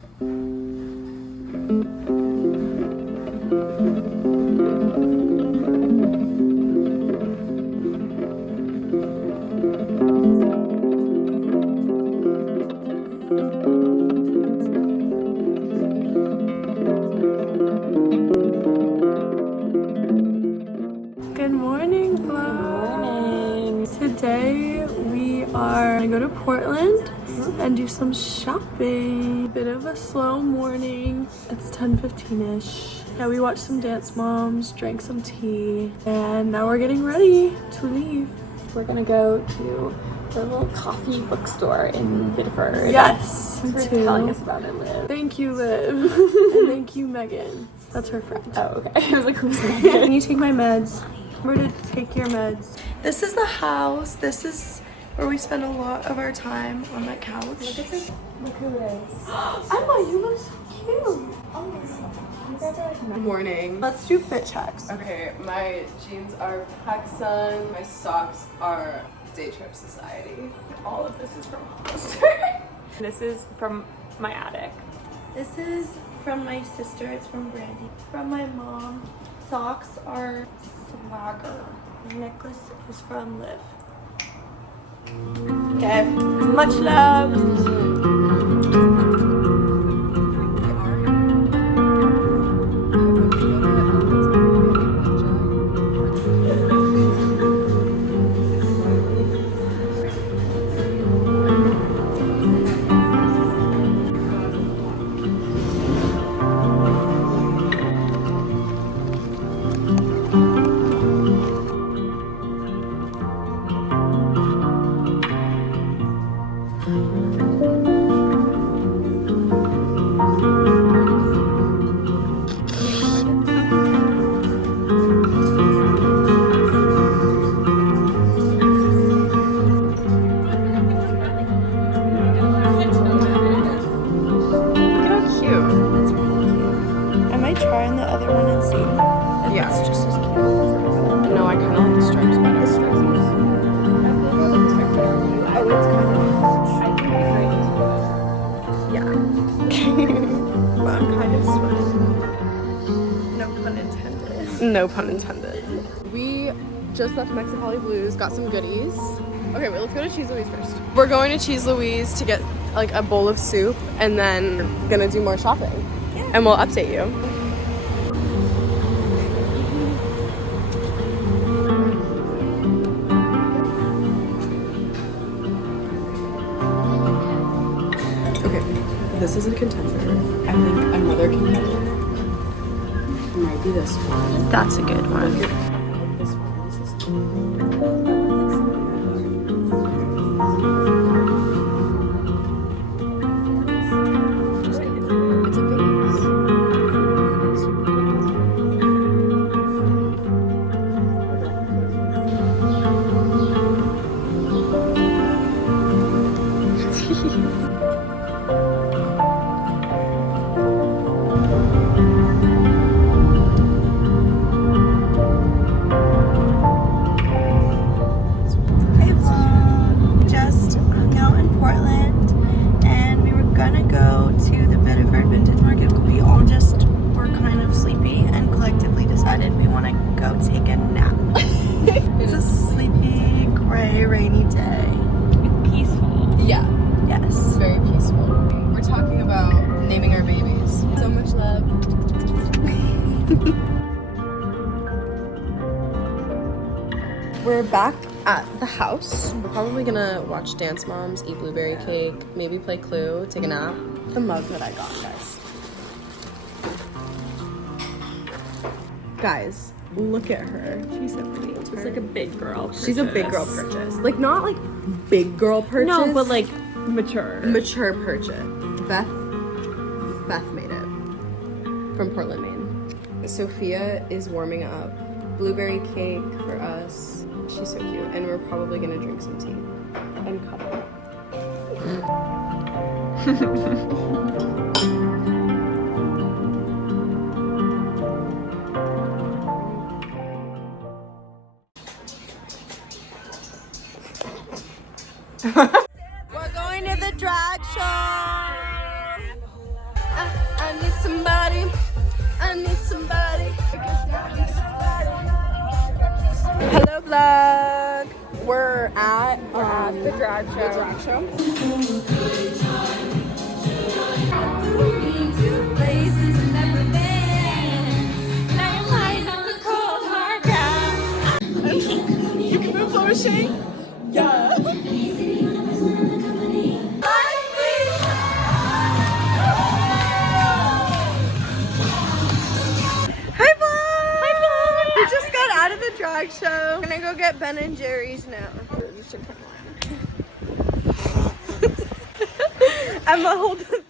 Good morning, vlog. Today we are gonna go to Portland and do some shopping. Bit of a slow morning. It's 10:15ish. Yeah, we watched some Dance Moms, drank some tea, and now we're getting ready to leave. We're gonna go to the little coffee bookstore in Biddeford. Yes. Thanks for telling us about it, Liv. Thank you, Liv. And thank you, Megan. That's her friend. Oh, okay. I was like, who's Megan? Can you take my meds? Remember to take your meds. This is the house. This is where we spend a lot of our time on that couch. Look at this. Look who it is. Emma, you look so cute. Oh my god. You guys are like Good morning. Let's do fit checks. Okay, my jeans are PacSun. My socks are Day Trip Society. all of this is from Hollister. This is from my attic. This is from my sister. It's from Brandy. From my mom. Socks are Swagger. Necklace is from Liv. Okay. Much love. Trying the other one and see if Yeah. it's just as cute. No, I kind of like the stripes better. Oh, it's kind of yeah. But I'm kind of sweating. No pun intended. No pun intended. We just left Mexicali Blues, got some goodies. Okay, wait, let's go to Cheese Louise first. We're going to Cheese Louise to get like a bowl of soup and then we're gonna do more shopping. Yeah. And we'll update you. This is a contender. I think another contender might be this one. That's a good one. This one. This is it's a vase. Just hung out in Portland and we were gonna go to the Biddeford Vintage Market, but we all just were kind of sleepy and collectively decided we want to go take a nap. It's a sleepy, gray, rainy day. Peaceful. Yeah, Yes. very peaceful. We're talking about naming our babies. So much love. We're back at the house. We're probably gonna watch Dance Moms, eat blueberry cake, maybe play Clue, take a nap. The mug that I got, guys. Guys, look at her. She's so pretty. It's like a big girl purchase. She's a big girl purchase. Like, not like big girl purchase. No, but like mature. Mature purchase. Beth made it from Portland, Maine. Sophia is warming up. Blueberry cake for us. She's so cute. And we're probably gonna drink some tea and cuddle. We're going to the drag show. Hello vlog. We're at The drag show. the drag show. You can move flourishing. Yeah. Hi vlog! Hi vlog! We just got out of the drag show. We're gonna go get Ben and Jerry's now. You should come on. Emma, hold the